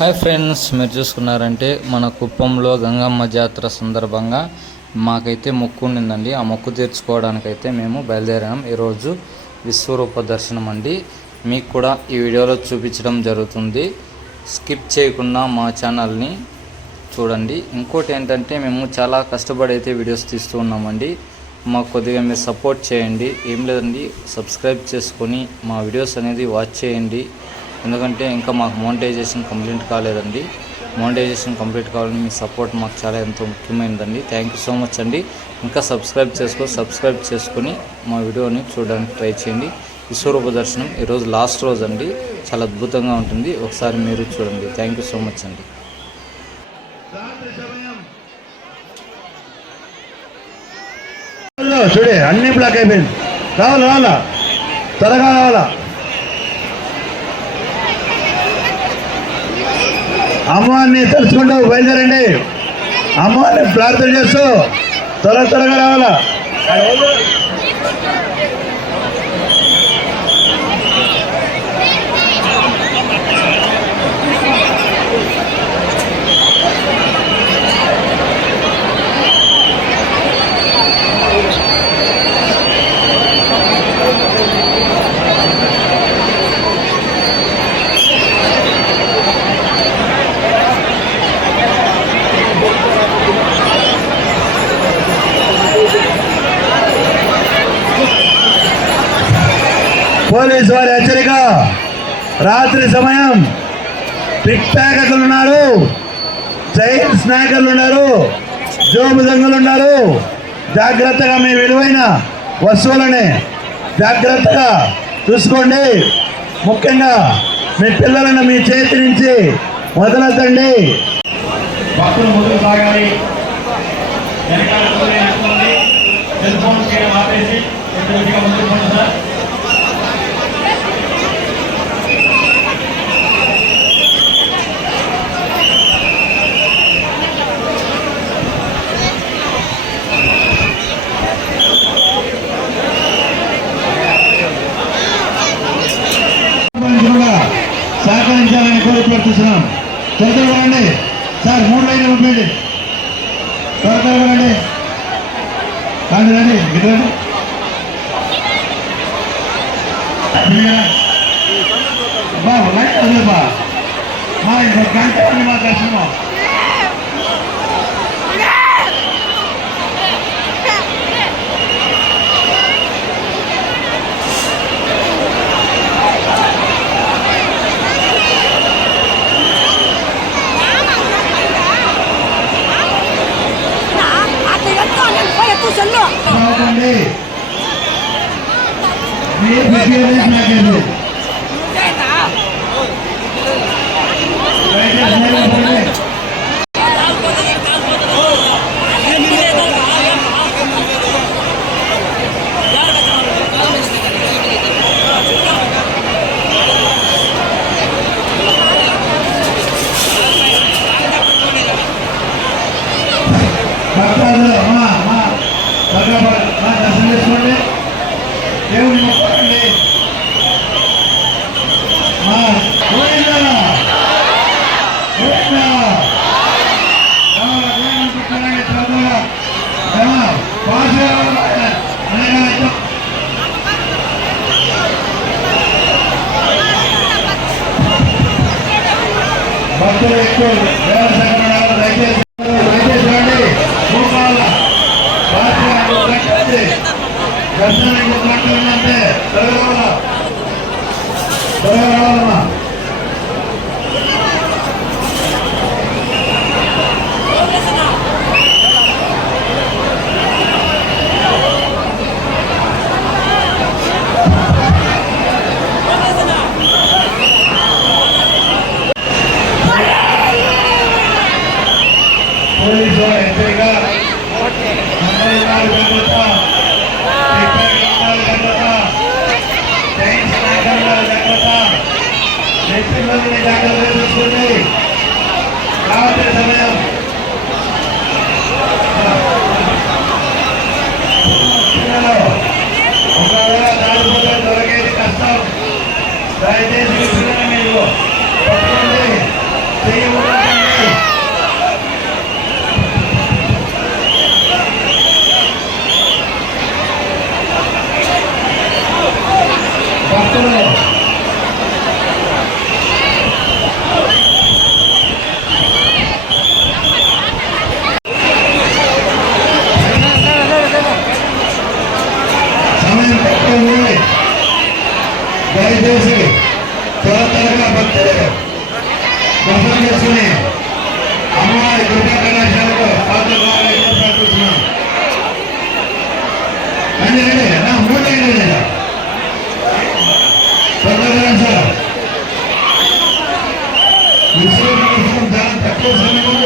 Hi friends మీరు చూసుకున్నారంటే మన కుప్పంలో గంగమ్మ జాతర సందర్భంగా మాకైతే మొక్కు ఉండిందండి. ఆ మొక్కు తీర్చుకోవడానికైతే మేము బయలుదేరాం. ఈరోజు విశ్వరూప దర్శనం అండి. మీకు కూడా ఈ వీడియోలో చూపించడం జరుగుతుంది. స్కిప్ చేయకుండా మా ఛానల్ని చూడండి. ఇంకోటి ఏంటంటే మేము చాలా కష్టపడి అయితే వీడియోస్ తీస్తూ ఉన్నామండి. మాకు కొద్దిగా మీరు సపోర్ట్ చేయండి. ఏం లేదండి సబ్స్క్రైబ్ చేసుకొని మా వీడియోస్ అనేది వాచ్ చేయండి. ఎందుకంటే ఇంకా మాకు మోనిటైజేషన్ కంప్లీట్ కాలేదండి. మోనిటైజేషన్ కంప్లీట్ కావాలని మీ సపోర్ట్ మాకు చాలా ఎంతో ముఖ్యమైనదండి. థ్యాంక్ యూ సో మచ్ అండి. ఇంకా సబ్స్క్రైబ్ చేసుకో సబ్స్క్రైబ్ చేసుకొని మా వీడియోని చూడడానికి ట్రై చేయండి. విశ్వరూప దర్శనం ఈరోజు లాస్ట్ రోజు అండి. చాలా అద్భుతంగా ఉంటుంది. ఒకసారి మీరు చూడండి. థ్యాంక్ యూ సో మచ్ అండి. చూడే అన్ని బ్లాక్ అయిపోయింది. రావాలా రావాలా? త్వరగా రావాలా? అమ్మవారిని తెలుసుకుంటూ బయలుదేరండి. అమ్మవారిని ప్రార్థన చేస్తూ త్వర త్వరగా రావాలా పోలీసు వారి హెచ్చరిక. రాత్రి సమయం పిక్ ప్యాకెట్లు ఉన్నారు. చైన్ స్నాకర్లు ఉన్నారు. జోబు దొంగలు ఉన్నారు. జాగ్రత్తగా మీ విలువైన వస్తువులని జాగ్రత్తగా చూసుకోండి. ముఖ్యంగా మీ పిల్లలను మీ చేతి నుంచి వదలతండి భక్తులు ముందుకు సాగాలి. వెనకాల సెల్ ఫోన్ చేయడం ఆపేసి ముందుకు పోండి సార్ కూడా చూస్తున్నాం. కోరిపెడుతున్నాం త్వరగా రండి సార్ మూడు లైన్లు పంపండి త్వరగా రండి. రండి ఇటు బాబు లైన్ వదిలే మా ఇంకో గంట మా దర్శనం బాగుండి మీరు బిజీ నాకేది దయచేసి మీరు పంపండి. భక్తులు అమ్మా అమ్మా త్వరగా పడ- మా దర్శనం చేసుకోండి దేవుని మొక్కండి మా గోవిందా గోవిందా రావాలి, దేవుని మొక్కండి, త్వరగా. ఏమా, పాస్ కావాలి, అనగా ఇద్దాం. భక్తులు ఎక్కువ వేల సంఖ్యలో దయచేసి దయచేసి రండి మూకాల బాధ్యత కట్టండి దర్శనానికి కట్టాలంటే త్వరగా త్వరగా రావాలమ్మా పోలీసు వారి హెచ్చరిక నంబర్ నాలుగు జాగ్రత్త టిక్టాక్ నాలుగు జాగ్రత్త చైన్ స్నాకర్ నాలుగు జాగ్రత్త నెట్టిలోని జాగ్రత్త తీసుకోండి రాత్రి సమయం దయచేసి త్వర త్వరగా భక్తులు. దర్శనం చేసుకుని అమ్మవారి కృపా కళాశాలకు పాత్రభావాలు ప్రార్థిస్తున్నాం. నా మూడు అయిన సార్. విశ్వం చాలా తక్కువ సమయం